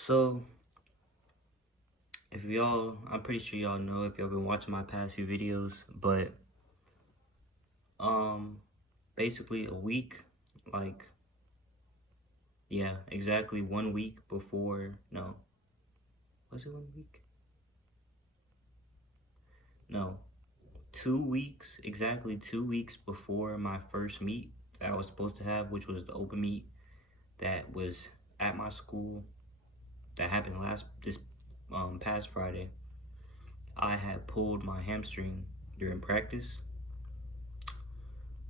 So, if y'all, I'm pretty sure y'all know if y'all been watching my past few videos, but, um, basically a week, like, yeah, exactly 1 week before, no, was it 1 week? No, 2 weeks, exactly 2 weeks before my first meet that I was supposed to have, which was the open meet that was at my school that happened this past Friday. I had pulled my hamstring during practice,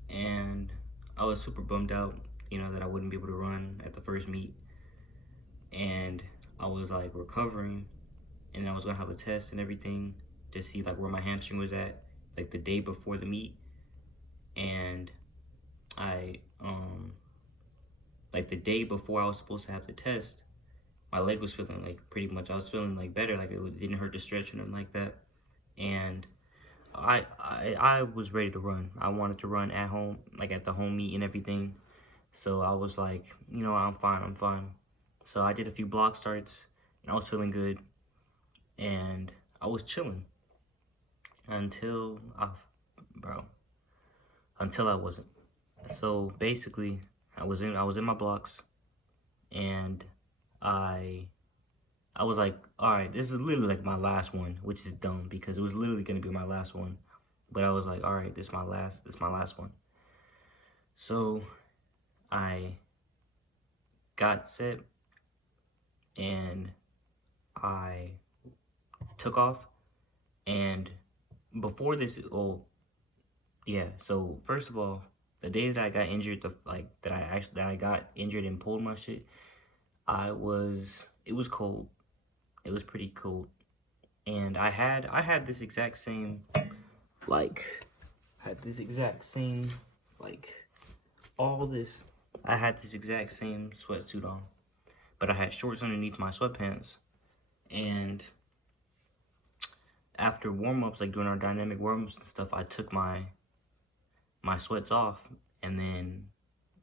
and I was super bummed out, that I wouldn't be able to run at the first meet. And I was like recovering, and I was gonna have a test and everything to see like where my hamstring was at, like the day before the meet. And I, like the day before I was supposed to have the test, my leg was feeling like I was feeling like better, like it didn't hurt to stretch or nothing like that. And I was ready to run. I wanted to run at home, like at the home meet and everything. So I was like, I'm fine. So I did a few block starts, and I was feeling good, and I was chilling until until I wasn't. So basically, I was in my blocks, and I I was like, all right, this is literally like my last one, which is dumb because it was literally gonna be my last one. But I was like, all right, this is my last one. So I got set, and I took off. And before this, so first of all, the day that I got injured, that I got injured and pulled my shit, it was cold. It was pretty cold. And I had this exact same, like, like, all this, I had this exact same sweatsuit on, but I had shorts underneath my sweatpants. And after warm-ups, like during our dynamic warm-ups and stuff, I took my sweats off, and then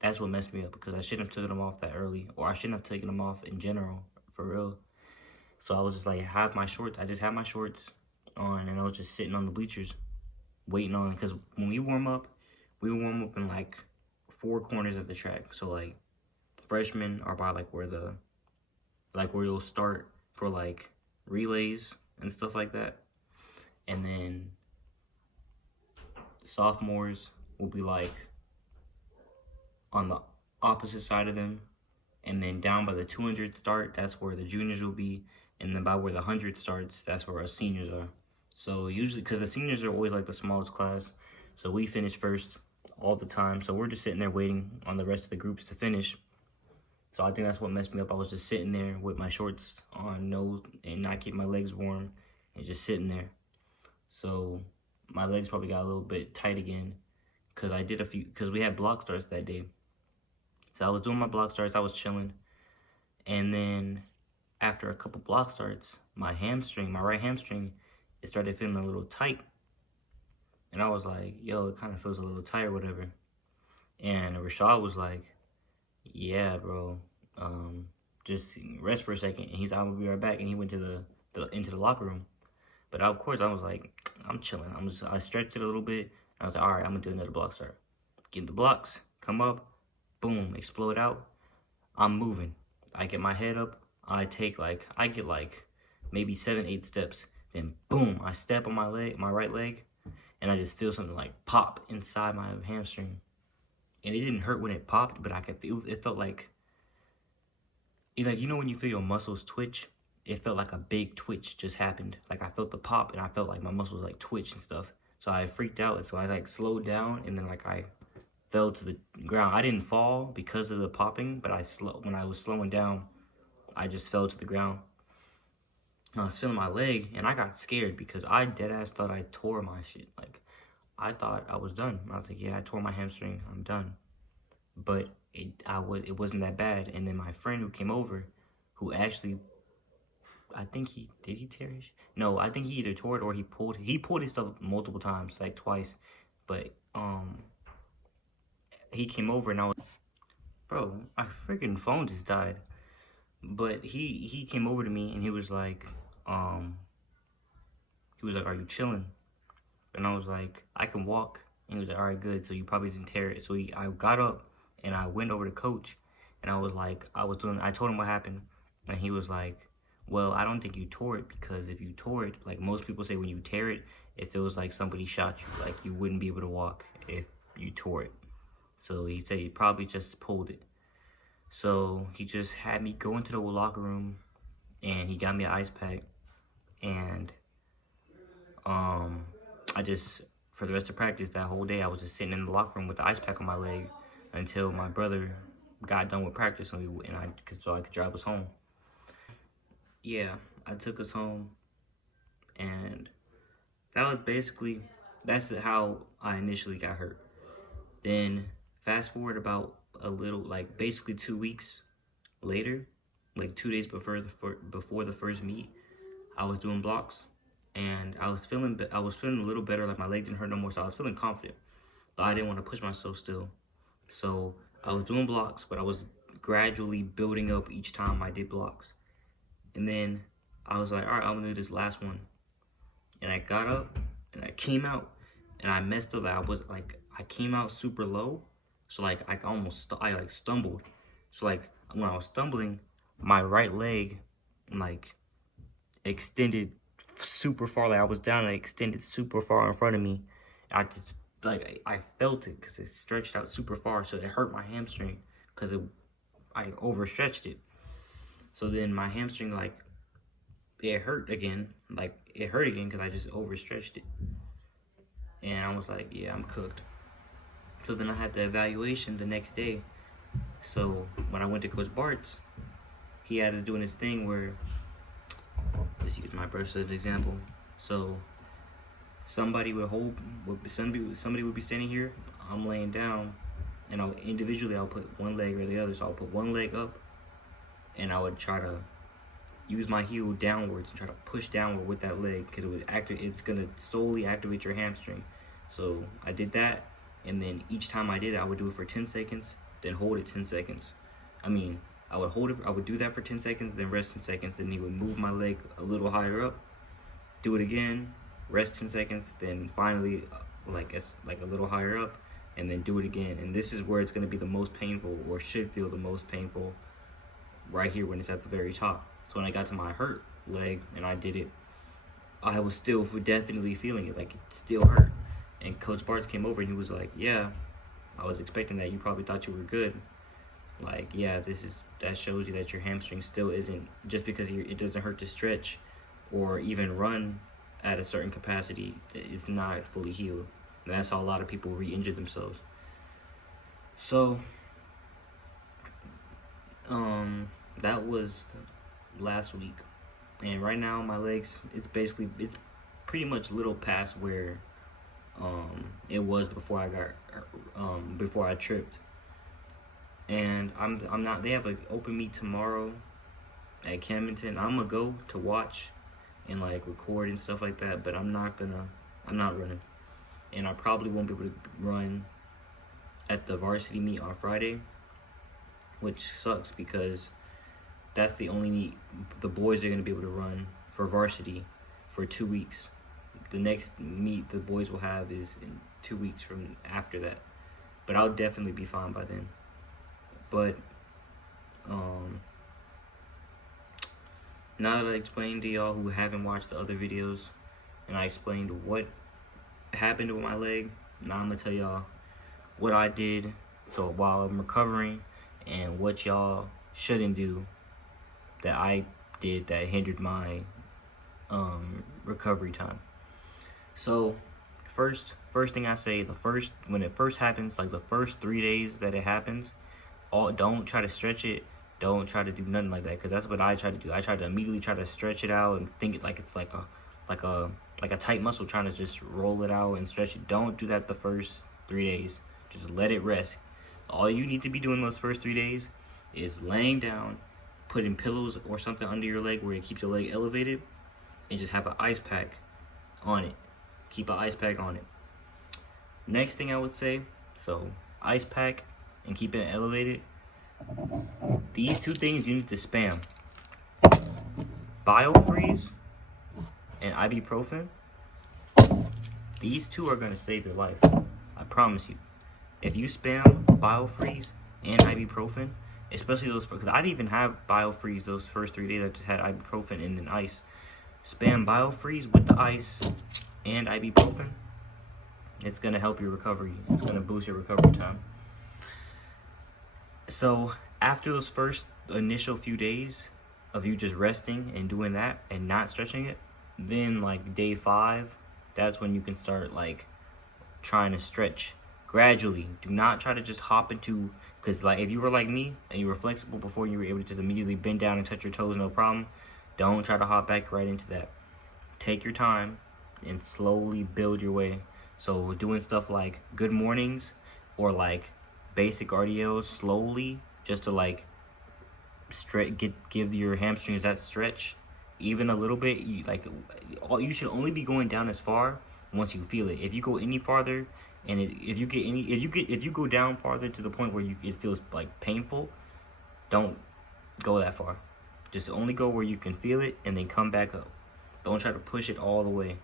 that's what messed me up, because I shouldn't have taken them off that early, or I shouldn't have taken them off in general, for real. So I was just like, I just had my shorts on, and I was just sitting on the bleachers waiting on, because when we warm up in like four corners of the track. So like freshmen are by like where you'll start for like relays and stuff like that. And then sophomores will be like on the opposite side of them. And then down by the 200 start, that's where the juniors will be. And then by where the 100 starts, that's where our seniors are. So usually, because the seniors are always like the smallest class, so we finish first all the time. So we're just sitting there waiting on the rest of the groups to finish. So I think that's what messed me up. I was just sitting there with my shorts on, and not keep my legs warm, and just sitting there. So my legs probably got a little bit tight again, because we had block starts that day. So I was doing my block starts, I was chilling. And then after a couple block starts, my right hamstring, it started feeling a little tight. And I was like, yo, it kind of feels a little tight or whatever. And Rashad was like, yeah, bro, just rest for a second. And I'm gonna be right back. And he went to into the locker room. But of course, I was like, I'm chilling. I stretched it a little bit. I was like, all right, I'm gonna do another block start. Get the blocks, come up, boom, explode out. I'm moving. I get my head up. I get like maybe 7-8 steps. Then boom, I step on my right leg, and I just feel something like pop inside my hamstring. And it didn't hurt when it popped, but I could feel it felt like, when you feel your muscles twitch, it felt like a big twitch just happened. Like I felt the pop, and I felt like my muscles like twitch and stuff. So I freaked out. So I like slowed down, and then like I fell to the ground. I didn't fall because of the popping, but when I was slowing down, I just fell to the ground. And I was feeling my leg, and I got scared because I deadass thought I tore my shit. Like I thought I was done. I was like, yeah, I tore my hamstring. I'm done. But it wasn't that bad. And then my friend who came over, who actually, I think did he tear his? No, I think he either tore it or he pulled his stuff multiple times, like twice. But he came over, and I was, bro, my freaking phone just died. But he came over to me and he was like, "Are you chilling?" And I was like, "I can walk." And he was like, "All right, good. So you probably didn't tear it." So I got up and I went over to coach, and I was like, I told him what happened, and he was like, "Well, I don't think you tore it, because if you tore it, like most people say, when you tear it, it feels like somebody shot you. Like you wouldn't be able to walk if you tore it." So he said he probably just pulled it. So he just had me go into the locker room, and he got me an ice pack, and I just, for the rest of practice that whole day, I was just sitting in the locker room with the ice pack on my leg until my brother got done with practice, so I could drive us home. Yeah, I took us home, and that's how I initially got hurt. Then fast forward about a little, like basically 2 weeks later, like 2 days before the first meet, I was doing blocks, and I was feeling a little better. Like my leg didn't hurt no more, so I was feeling confident. But I didn't want to push myself still, so I was doing blocks, but I was gradually building up each time I did blocks. And then I was like, all right, I'm gonna do this last one. And I got up and I came out, and I messed up. I came out super low, so like I stumbled. So like when I was stumbling, my right leg like extended super far. Like I was down and it extended super far in front of me. I felt it because it stretched out super far, so it hurt my hamstring because I overstretched it. So then my hamstring, like, it hurt again. Like it hurt again because I just overstretched it. And I was like, yeah, I'm cooked. So then I had the evaluation the next day. So when I went to Coach Bart's, he had us doing this thing where, let's use my breast as an example. So somebody would be standing here, I'm laying down, and I'll put one leg or the other. So I'll put one leg up, and I would try to use my heel downwards and try to push downward with that leg, because it's gonna solely activate your hamstring. So I did that, and then each time I did it, I would do it for 10 seconds, then hold it 10 seconds. I would do that for 10 seconds, then rest 10 seconds, then he would move my leg a little higher up, do it again, rest 10 seconds, then finally like a little higher up, and then do it again. And this is where it's gonna be the most painful, or should feel the most painful, right here when it's at the very top. So when I got to my hurt leg and I did it, I was still definitely feeling it, like it still hurt. And Coach Bartz came over and he was like, yeah, I was expecting that. You probably thought you were good. Like, yeah, that shows you that your hamstring still isn't, just because it doesn't hurt to stretch or even run at a certain capacity, it's not fully healed. And that's how a lot of people re-injure themselves. So, that was last week. And right now my legs, it's pretty much little past where it was before I tripped. And I'm not, they have an open meet tomorrow at Camdenton. I'm gonna go to watch and like record and stuff like that, but I'm not running. And I probably won't be able to run at the varsity meet on Friday, which sucks because that's the only meet the boys are gonna be able to run for varsity for 2 weeks. The next meet the boys will have is in 2 weeks from after that. But I'll definitely be fine by then. But now that I explained to y'all who haven't watched the other videos, and I explained what happened with my leg, now I'm gonna tell y'all what I did so while I'm recovering, and what y'all shouldn't do that I did that hindered my recovery time. So first thing I say, when it first happens, like the first 3 days that it happens, don't try to stretch it. Don't try to do nothing like that, because that's what I try to do. I try to immediately try to stretch it out and think it like it's like a tight muscle, trying to just roll it out and stretch it. Don't do that the first 3 days. Just let it rest. All you need to be doing those first 3 days is laying down, putting pillows or something under your leg where it keeps your leg elevated, and just have an ice pack on it. Keep an ice pack on it. Next thing I would say, so ice pack and keep it elevated. These two things you need to spam. BioFreeze and ibuprofen, these two are gonna save your life. I promise you. If you spam BioFreeze and ibuprofen, especially those, because I didn't even have BioFreeze those first 3 days. I just had ibuprofen and then ice. Spam BioFreeze with the ice and ibuprofen. It's gonna help your recovery. It's gonna boost your recovery time. So after those first initial few days of you just resting and doing that and not stretching it, then like day 5, that's when you can start like trying to stretch gradually. Do not try to just hop into, because like if you were like me and you were flexible before and you were able to just immediately bend down and touch your toes, no problem. Don't try to hop back right into that. Take your time and slowly build your way. So doing stuff like good mornings or like basic RDLs slowly, just to like give your hamstrings that stretch, even a little bit. You should only be going down as far once you feel it. If you go any farther, and if you go down farther to the point where it feels like painful, don't go that far. Just only go where you can feel it and then come back up. Don't try to push it all the way.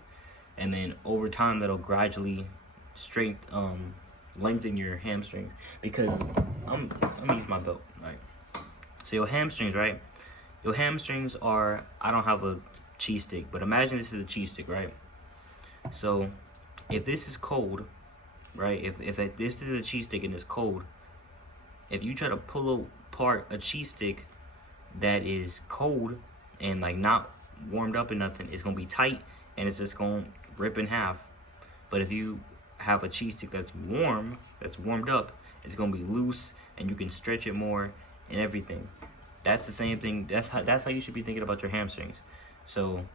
And then over time, that'll gradually lengthen your hamstrings. Because I'm gonna use my belt, right? So your hamstrings, right? Your hamstrings are, I don't have a cheese stick, but imagine this is a cheese stick, right? So if this is cold, right? If this is a cheese stick and it's cold, if you try to pull apart a cheese stick that is cold and like not warmed up or nothing, it's gonna be tight and it's just gonna rip in half. But if you have a cheese stick that's warm, that's warmed up, it's gonna be loose and you can stretch it more and everything. That's the same thing. That's how you should be thinking about your hamstrings. So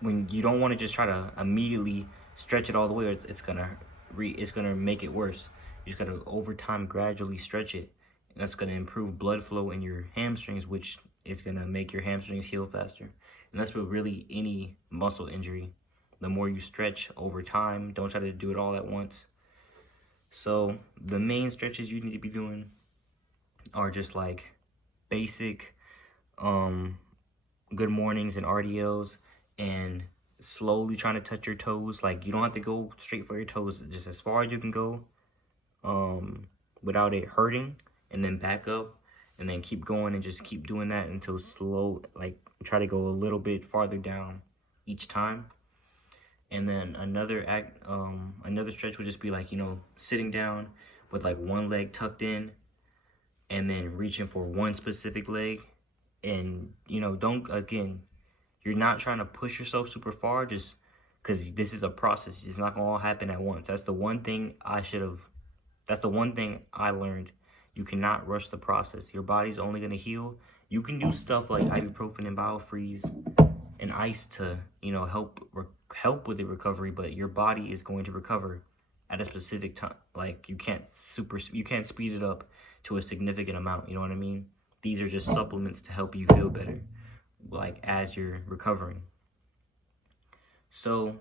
when you don't want to just try to immediately stretch it all the way, it's gonna make it worse. You just gotta over time gradually stretch it. And that's gonna improve blood flow in your hamstrings, which is gonna make your hamstrings heal faster. And that's with really any muscle injury. The more you stretch over time, don't try to do it all at once. So the main stretches you need to be doing are just like basic good mornings and RDLs, and slowly trying to touch your toes. Like you don't have to go straight for your toes, just as far as you can go without it hurting, and then back up and then keep going and just keep doing that until like try to go a little bit farther down each time. And then another stretch would just be like, sitting down with like one leg tucked in and then reaching for one specific leg. And, you're not trying to push yourself super far, just because this is a process. It's not going to all happen at once. That's the one thing I learned. You cannot rush the process. Your body's only going to heal. You can do stuff like ibuprofen and BioFreeze and ice to, help with the recovery, but your body is going to recover at a specific time. Like you can't speed it up to a significant amount. You know what I mean? These are just supplements to help you feel better, like as you're recovering. So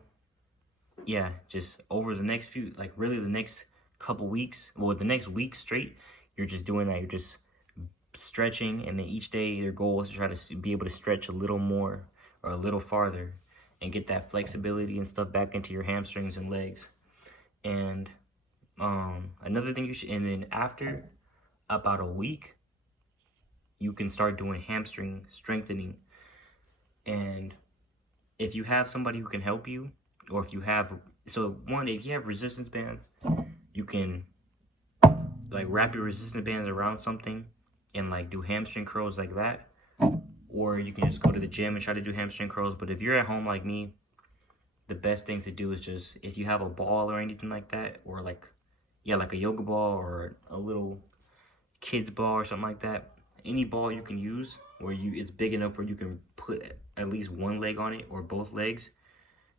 yeah, just over the next few, like really the next couple weeks, well, the next week straight, you're just doing that. You're just stretching, and then each day your goal is to try to be able to stretch a little more or a little farther and get that flexibility and stuff back into your hamstrings and legs. And another thing and then after about a week, you can start doing hamstring strengthening. And if you have somebody who can help you, or if you have resistance bands, you can like wrap your resistance bands around something and like do hamstring curls like that. Or you can just go to the gym and try to do hamstring curls. But if you're at home like me, the best things to do is just, if you have a ball or anything like that, or like a yoga ball or a little kid's ball or something like that, any ball you can use where it's big enough where you can put at least one leg on it or both legs,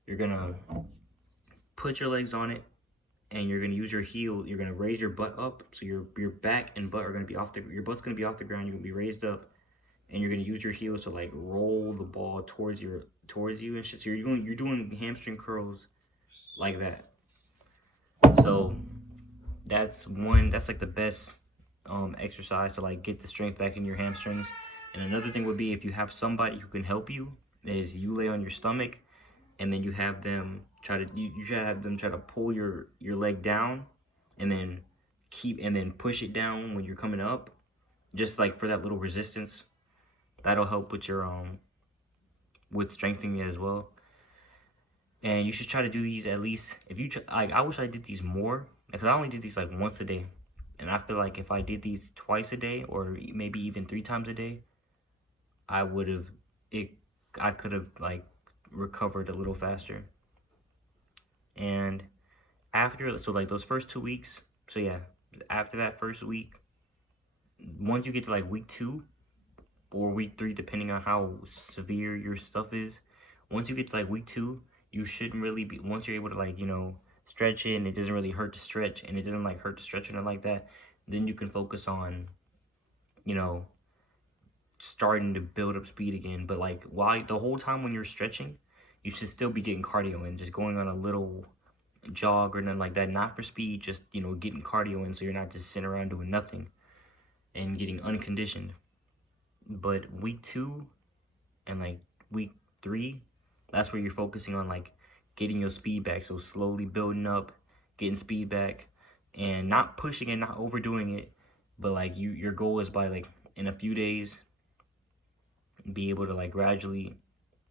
you're gonna put your legs on it and you're gonna use your heel. You're gonna raise your butt up, so your back and butt are gonna be your butt's gonna be off the ground. You're gonna be raised up, and you're gonna use your heels to like roll the ball towards you and shit. So you're doing hamstring curls like that. So that's like the best exercise to like get the strength back in your hamstrings. And another thing would be, if you have somebody who can help you, is you lay on your stomach, and then you have them you try to have them try to pull your leg down, and then push it down when you're coming up, just like for that little resistance. That'll help with your with strengthening it as well. And you should try to do these at least, if you like, I wish I did these more, because I only did these like once a day, and I feel like if I did these twice a day, or maybe even 3 times a day, I could have like recovered a little faster. And after, so like those first 2 weeks, so yeah, after that first week, once you get to like week 2 or week 3, depending on how severe your stuff is, once you get to like week 2, you shouldn't really be, once you're able to like, stretch it, and it doesn't really hurt to stretch, and it doesn't like hurt to stretch or like that, then you can focus on, starting to build up speed again. But like, while the whole time when you're stretching, you should still be getting cardio in, just going on a little jog or nothing like that, not for speed, just getting cardio in, so you're not just sitting around doing nothing and getting unconditioned. But week 2 and like week 3, that's where you're focusing on like getting your speed back. So slowly building up, getting speed back, and not pushing it, not overdoing it, but like your goal is by like in a few days be able to like gradually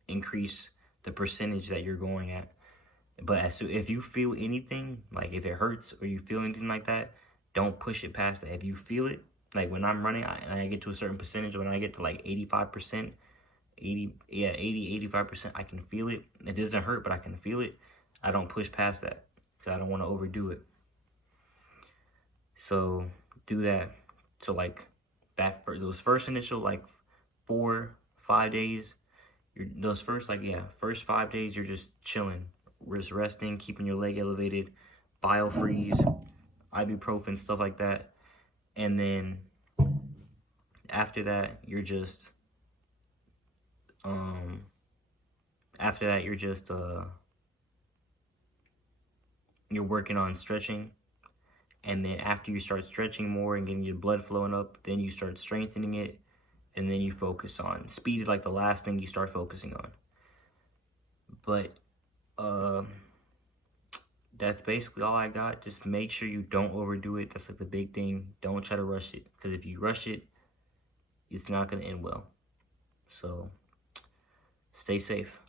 increase the percentage that you're going at. But if you feel anything, like if it hurts or you feel anything like that, don't push it past that. If you feel it, like when I'm running, I get to a certain percentage, when I get to like 85%, 85%, I can feel it. It doesn't hurt, but I can feel it. I don't push past that because I don't want to overdo it. So do that. So like that, for those first initial like 4-5 days, those first 5 days, you're just chilling, just resting, keeping your leg elevated, biofreeze, ibuprofen, stuff like that. And then after that, you're just you're working on stretching. And then after you start stretching more and getting your blood flowing up, then you start strengthening it, and then you focus on speed. Is like the last thing you start focusing on. But that's basically all I got. Just make sure you don't overdo it. That's like the big thing. Don't try to rush it, because if you rush it, it's not going to end well. So stay safe.